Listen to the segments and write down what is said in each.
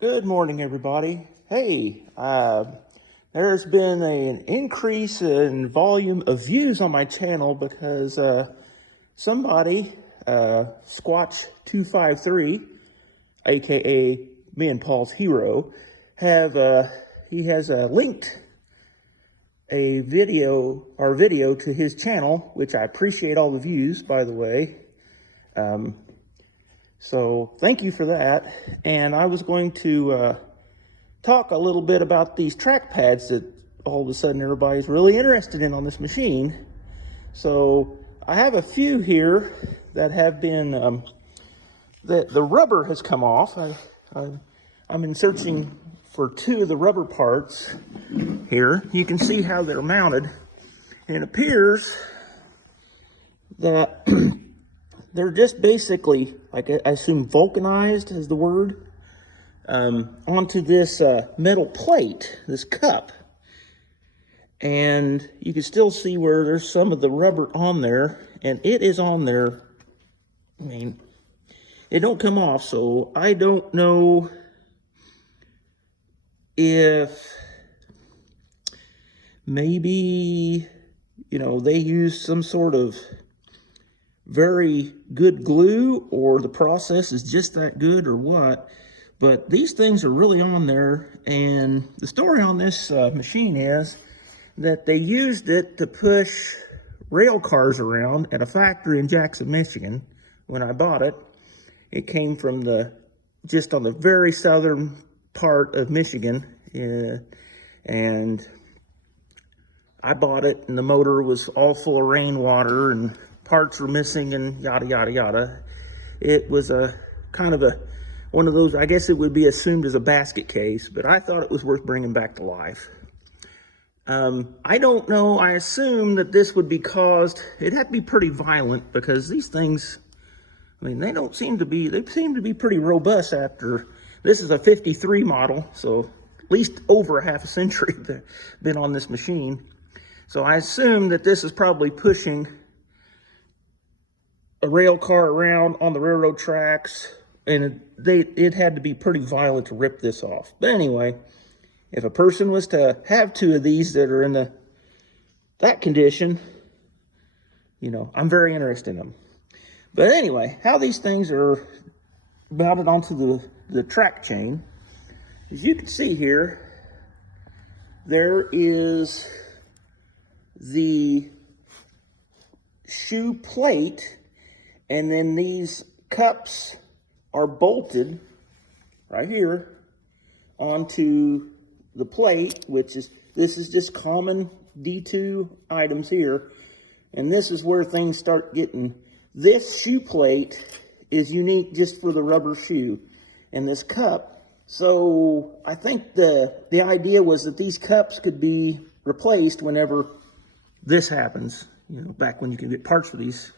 Good morning, everybody. Hey, there's been an increase in volume of views on my channel because somebody, Squatch253, aka me and Paul's hero, he has linked our video to his channel, which I appreciate all the views, by the way. So thank you for that. And I was going to talk a little bit about these track pads that all of a sudden everybody's really interested in on this machine. So I have a few here that have been, the rubber has come off. I'm in searching for two of the rubber parts here. You can see how they're mounted. And it appears that they're just basically, like I assume vulcanized is the word, onto this metal plate, this cup. And you can still see where there's some of the rubber on there, and it is on there. I mean, it don't come off, so I don't know if maybe, they use some sort of very good glue, or the process is just that good, or what. But these things are really on there, and the story on this machine is that they used it to push rail cars around at a factory in Jackson, Michigan. When I bought it, it came from just on the very southern part of Michigan, and I bought it, and the motor was all full of rainwater, and parts were missing, and yada, yada, yada. It was one of those, I guess it would be assumed as a basket case, but I thought it was worth bringing back to life. I don't know, I assume that this would be it had to be pretty violent, because these things, they seem to be pretty robust this is a 53 model, so at least over a half a century been on this machine. So I assume that this is probably pushing a rail car around on the railroad tracks, and it had to be pretty violent to rip this off. But anyway, if a person was to have two of these that are in that condition, I'm very interested in them. But anyway, how these things are mounted onto the track chain, as you can see here, there is the shoe plate, and then these cups are bolted right here onto the plate, this is just common D2 items here. And this is where things start getting, this shoe plate is unique just for the rubber shoe and this cup. So I think the idea was that these cups could be replaced whenever this happens, back when you can get parts for these,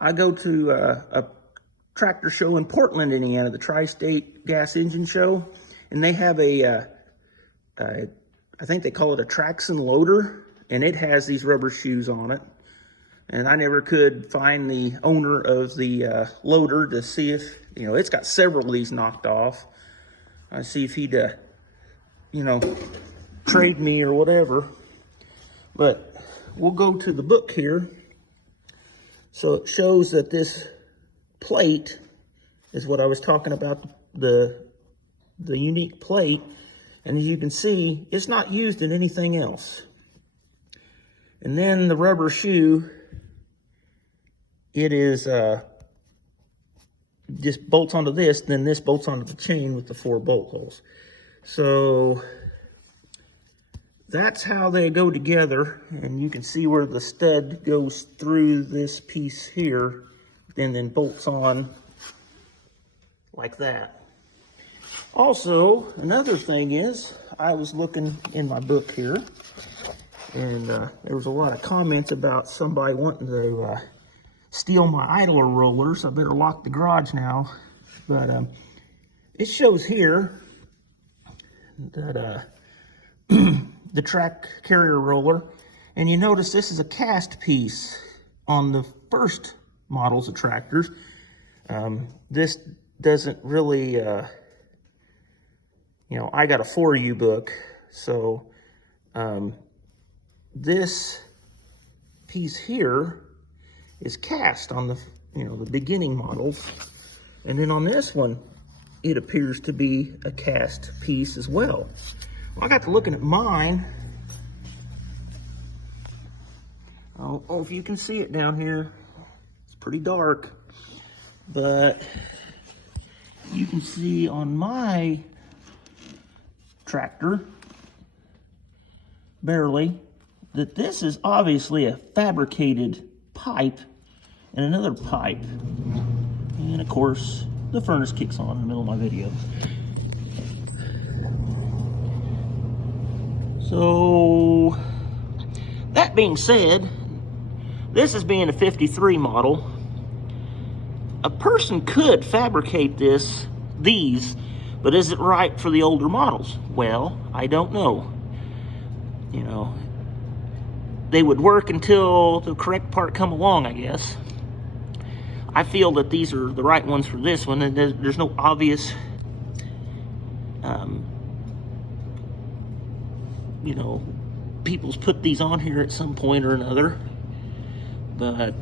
I go to a tractor show in Portland, Indiana, the Tri-State Gas Engine Show, and they have I think they call it a Traxxon loader, and it has these rubber shoes on it. And I never could find the owner of the loader to see if, it's got several of these knocked off. I see if he'd, trade me or whatever. But we'll go to the book here. So it shows that this plate is what I was talking about, the unique plate. And as you can see, it's not used in anything else. And then the rubber shoe, it is just bolts onto this, then this bolts onto the chain with the 4 bolt holes. So that's how they go together, and you can see where the stud goes through this piece here, and then bolts on like that. Also, another thing is, I was looking in my book here, and there was a lot of comments about somebody wanting to steal my idler rollers. I better lock the garage now. But it shows here that the track carrier roller, and you notice this is a cast piece on the first models of tractors. This doesn't really, you know, I got a 4U book, so this piece here is cast on the, you know, the beginning models. And then on this one, it appears to be a cast piece as well. Well, I got to looking at mine. I don't know if you can see it down here. It's pretty dark, but you can see on my tractor, barely, that this is obviously a fabricated pipe and another pipe. And of course, the furnace kicks on in the middle of my video. So, that being said, this is being a 53 model. A person could fabricate these, but is it right for the older models? Well, I don't know. You know, they would work until the correct part come along, I guess. I feel that these are the right ones for this one, and there's no obvious, you know, people's put these on here at some point or another. But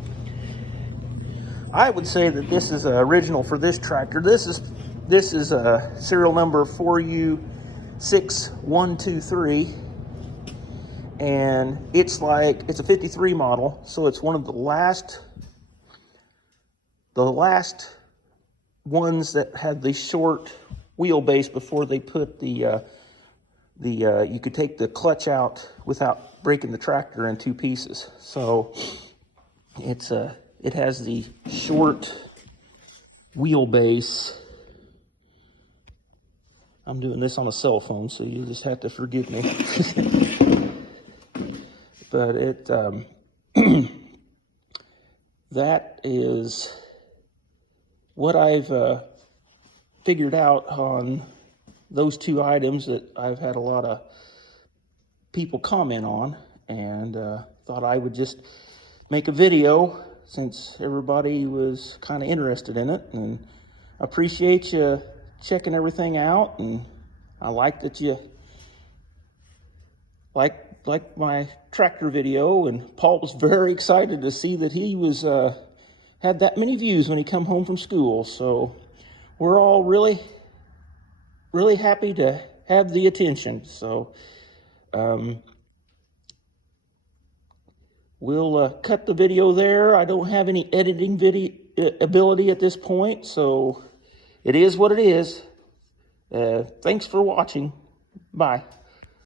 I would say that this is original for this tractor. This is serial number 4U6123, and it's a 53 model, so it's one of the last ones that had the short wheelbase before they put you could take the clutch out without breaking the tractor in two pieces. So it has the short wheelbase. I'm doing this on a cell phone, so you just have to forgive me. But that is what I've figured out on those two items that I've had a lot of people comment on, and thought I would just make a video since everybody was kind of interested in it. And I appreciate you checking everything out, and I like that you like my tractor video. And Paul was very excited to see that he was had that many views when he come home from school. So we're all really happy to have the attention. So we'll cut the video there. I don't have any editing ability at this point, so it is what it is. Thanks for watching. Bye.